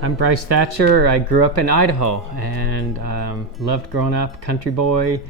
I'm Bryce Thatcher. I grew up in Idaho and loved growing up, country boy.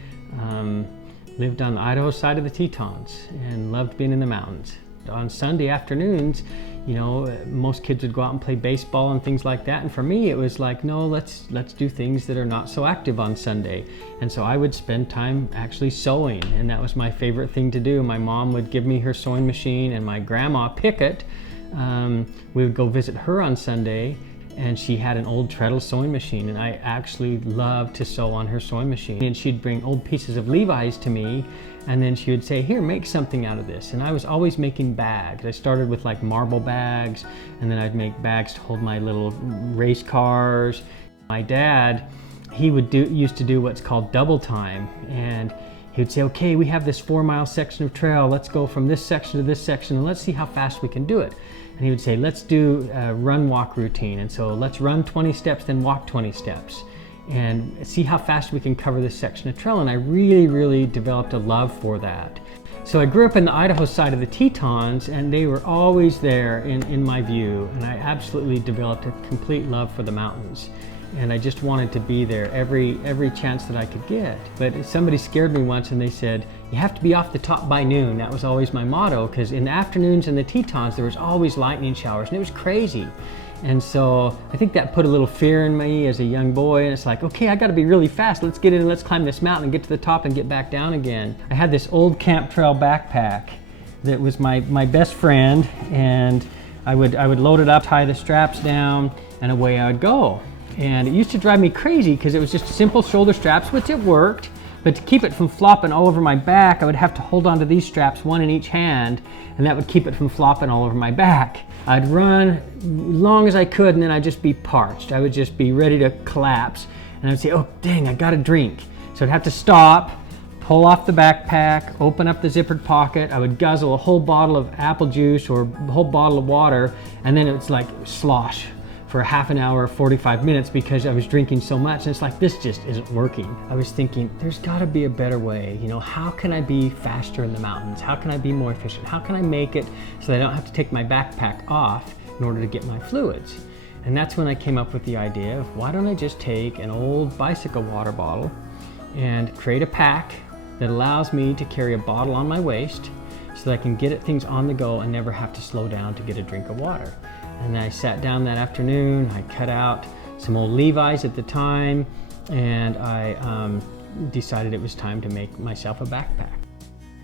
Lived on the Idaho side of the Tetons and loved being in the mountains. On Sunday afternoons, you know, most kids would go out and play baseball and things like that. And for me, it was like, no, let's do things that are not so active on Sunday. And so I would spend time actually sewing, and that was my favorite thing to do. My mom would give me her sewing machine, and my grandma Pickett, we would go visit her on Sunday, and she had an old treadle sewing machine, and I actually loved to sew on her sewing machine. And she'd bring old pieces of Levi's to me, and then she would say, here, make something out of this. And I was always making bags. I started with like marble bags, and then I'd make bags to hold my little race cars. My dad, he used to do what's called double time, and he would say, okay, we have this 4-mile section of trail. Let's go from this section to this section, and let's see how fast we can do it. And he would say, let's do a run-walk routine. And so let's run 20 steps, then walk 20 steps, and see how fast we can cover this section of trail. And I really developed a love for that. So I grew up in the Idaho side of the Tetons, and they were always there in my view. And I absolutely developed a complete love for the mountains. And I just wanted to be there every chance that I could get. But somebody scared me once, and they said, you have to be off the top by noon. That was always my motto, because in the afternoons in the Tetons, there was always lightning showers, and it was crazy. And so I think that put a little fear in me as a young boy, and it's like, okay, I gotta be really fast. Let's get in and let's climb this mountain and get to the top and get back down again. I had this old camp trail backpack that was my best friend, and I would load it up, tie the straps down, and away I would go. And it used to drive me crazy because it was just simple shoulder straps, which it worked, but to keep it from flopping all over my back, I would have to hold onto these straps, one in each hand, and that would keep it from flopping all over my back. I'd run as long as I could, and then I'd just be parched. I would just be ready to collapse, and I'd say, oh dang, I got a drink. So I'd have to stop, pull off the backpack, open up the zippered pocket. I would guzzle a whole bottle of apple juice or a whole bottle of water, and then it's like slosh for half an hour, 45 minutes, because I was drinking so much. And it's like, this just isn't working. I was thinking, there's gotta be a better way. You know, how can I be faster in the mountains? How can I be more efficient? How can I make it so that I don't have to take my backpack off in order to get my fluids? And that's when I came up with the idea of, why don't I just take an old bicycle water bottle and create a pack that allows me to carry a bottle on my waist so that I can get things on the go and never have to slow down to get a drink of water. And I sat down that afternoon, I cut out some old Levi's at the time, and I decided it was time to make myself a backpack.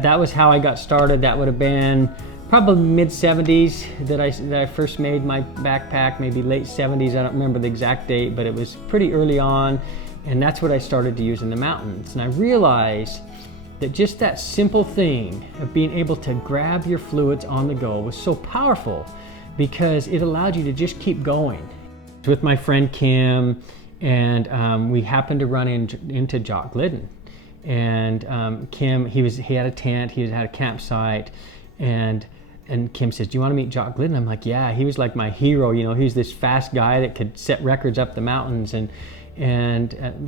That was how I got started. That would have been probably mid-70s that I first made my backpack, maybe late 70s, I don't remember the exact date, but it was pretty early on, and that's what I started to use in the mountains. And I realized that just that simple thing of being able to grab your fluids on the go was so powerful, because it allowed you to just keep going. With my friend Kim, and we happened to run into Jock Glidden. And Kim, he had a tent, he had a campsite, and Kim says, do you want to meet Jock Glidden? I'm like, yeah, he was like my hero. You know, he's this fast guy that could set records up the mountains. And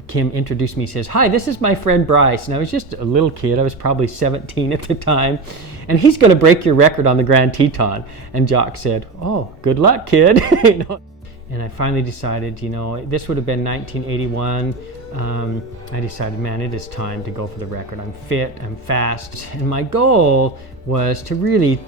Kim introduced me, says, hi, this is my friend Bryce. And I was just a little kid, I was probably 17 at the time. And he's going to break your record on the Grand Teton. And Jock said, oh, good luck, kid. You know? And I finally decided, you know, this would have been 1981. I decided, man, it is time to go for the record. I'm fit, I'm fast. And my goal was to really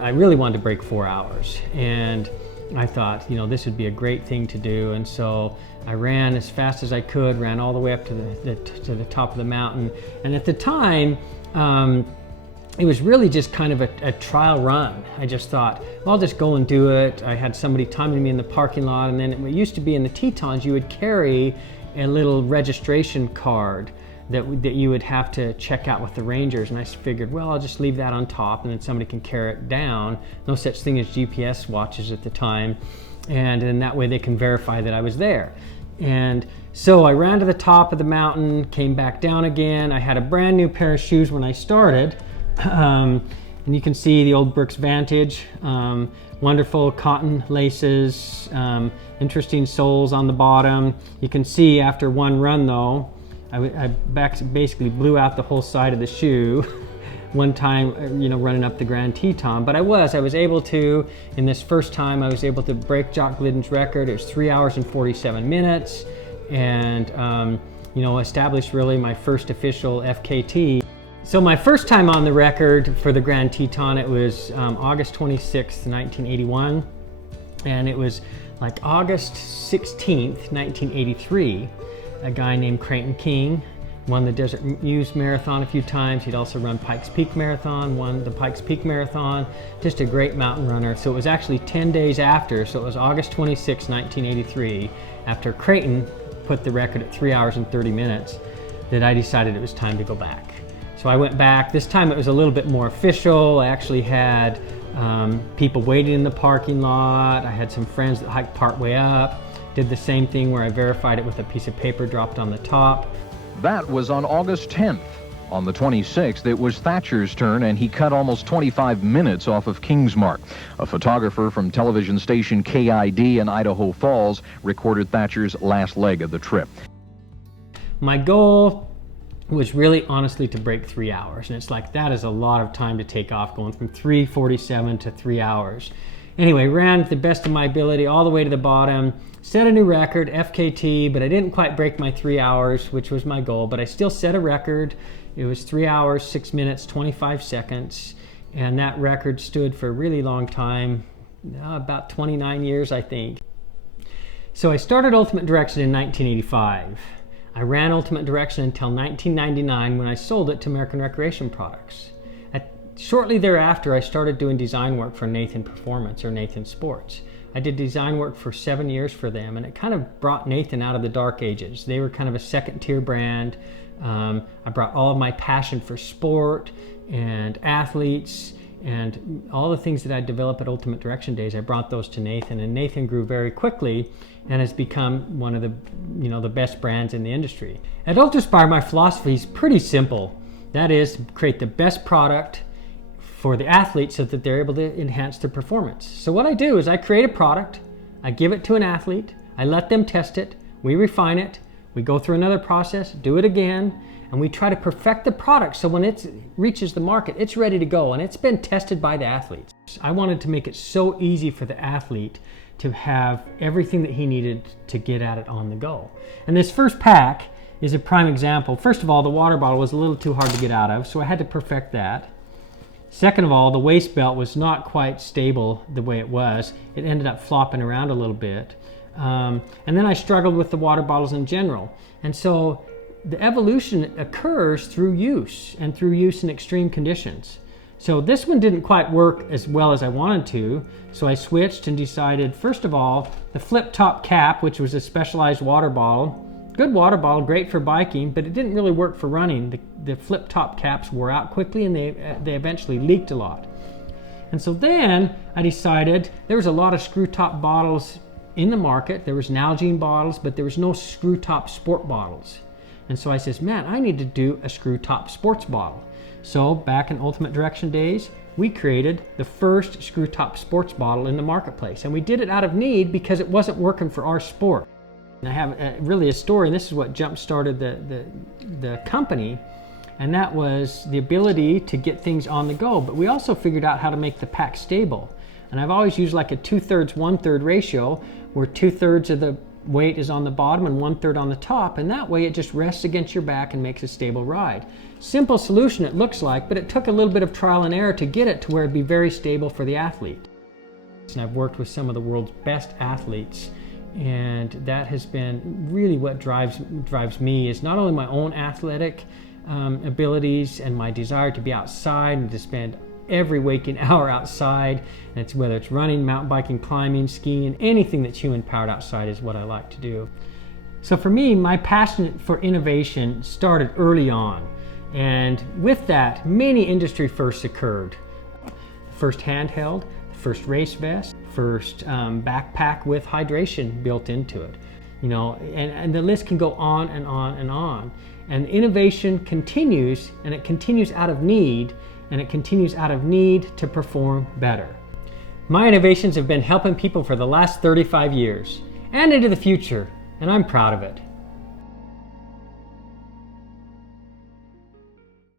I really wanted to break 4 hours. And I thought, you know, this would be a great thing to do. And so I ran as fast as I could, ran all the way up to the top of the mountain. And at the time, it was really just kind of a trial run. I just thought, well, I'll just go and do it. I had somebody timing me in the parking lot, and then it used to be in the Tetons, you would carry a little registration card that you would have to check out with the rangers. And I figured, well, I'll just leave that on top, and then somebody can carry it down. No such thing as GPS watches at the time. And then that way they can verify that I was there. And so I ran to the top of the mountain, came back down again. I had a brand new pair of shoes when I started. And you can see the old Brooks Vantage, wonderful cotton laces, interesting soles on the bottom. You can see after one run though, I basically blew out the whole side of the shoe. one time, running up the Grand Teton, but I was able to, in this first time, I was able to break Jock Glidden's record. It was 3 hours and 47 minutes, and established really my first official FKT. So my first time on the record for the Grand Teton, it was August 26th, 1981, and it was like August 16th, 1983, a guy named Creighton King won the Desert Muse Marathon a few times. He'd also run Pikes Peak Marathon, won the Pikes Peak Marathon, just a great mountain runner. So it was actually 10 days after, so it was August 26, 1983, after Creighton put the record at 3 hours and 30 minutes, that I decided it was time to go back. So I went back. This time it was a little bit more official. I actually had people waiting in the parking lot. I had some friends that hiked part way up. Did the same thing where I verified it with a piece of paper dropped on the top. That was on August 10th. On the 26th, it was Thatcher's turn, and he cut almost 25 minutes off of King's mark. A photographer from television station KID in Idaho Falls recorded Thatcher's last leg of the trip. My goal was really honestly to break 3 hours, and it's like that is a lot of time to take off, going from 3:47 to 3 hours. Anyway, ran to the best of my ability all the way to the bottom, set a new record, FKT, but I didn't quite break my 3 hours, which was my goal, but I still set a record. It was 3 hours, 6 minutes, 25 seconds, and that record stood for a really long time, about 29 years, I think. So I started Ultimate Direction in 1985. I ran Ultimate Direction until 1999 when I sold it to American Recreation Products. Shortly thereafter, I started doing design work for Nathan Performance or Nathan Sports. I did design work for 7 years for them, and it kind of brought Nathan out of the dark ages. They were kind of a second-tier brand. I brought all of my passion for sport and athletes and all the things that I developed at Ultimate Direction Days, I brought those to Nathan, and Nathan grew very quickly and has become one of the best brands in the industry. At UltrAspire, my philosophy is pretty simple. That is, create the best product for the athletes so that they're able to enhance their performance. So what I do is I create a product, I give it to an athlete, I let them test it, we refine it, we go through another process, do it again, and we try to perfect the product so when it reaches the market, it's ready to go and it's been tested by the athletes. I wanted to make it so easy for the athlete to have everything that he needed to get at it on the go. And this first pack is a prime example. First of all, the water bottle was a little too hard to get out of, so I had to perfect that. Second of all, the waist belt was not quite stable the way it was. It ended up flopping around a little bit. And then I struggled with the water bottles in general. And so the evolution occurs through use and through use in extreme conditions. So this one didn't quite work as well as I wanted to, so I switched and decided, first of all, the flip top cap, which was a specialized water bottle, good water bottle, great for biking, but it didn't really work for running. The flip top caps wore out quickly and they eventually leaked a lot. And so then I decided there was a lot of screw top bottles in the market. There was Nalgene bottles, but there was no screw top sport bottles. And so I says, man, I need to do a screw top sports bottle. So back in Ultimate Direction days, we created the first screw top sports bottle in the marketplace. And we did it out of need because it wasn't working for our sport. And I have really a story, and this is what jump-started the company, and that was the ability to get things on the go. But we also figured out how to make the pack stable. And I've always used like a 2/3, 1/3 ratio, where 2/3 of the weight is on the bottom and 1/3 on the top, and that way it just rests against your back and makes a stable ride. Simple solution it looks like, but it took a little bit of trial and error to get it to where it'd be very stable for the athlete. And I've worked with some of the world's best athletes, and that has been really what drives me, is not only my own athletic abilities and my desire to be outside and to spend every waking hour outside, and it's whether it's running, mountain biking, climbing, skiing, anything that's human powered outside is what I like to do. So for me, my passion for innovation started early on, and with that, many industry firsts occurred. First handheld, first race vest, first backpack with hydration built into it, and the list can go on and on and on. And innovation continues, and it continues out of need, and it continues out of need to perform better. My innovations have been helping people for the last 35 years and into the future, and I'm proud of it.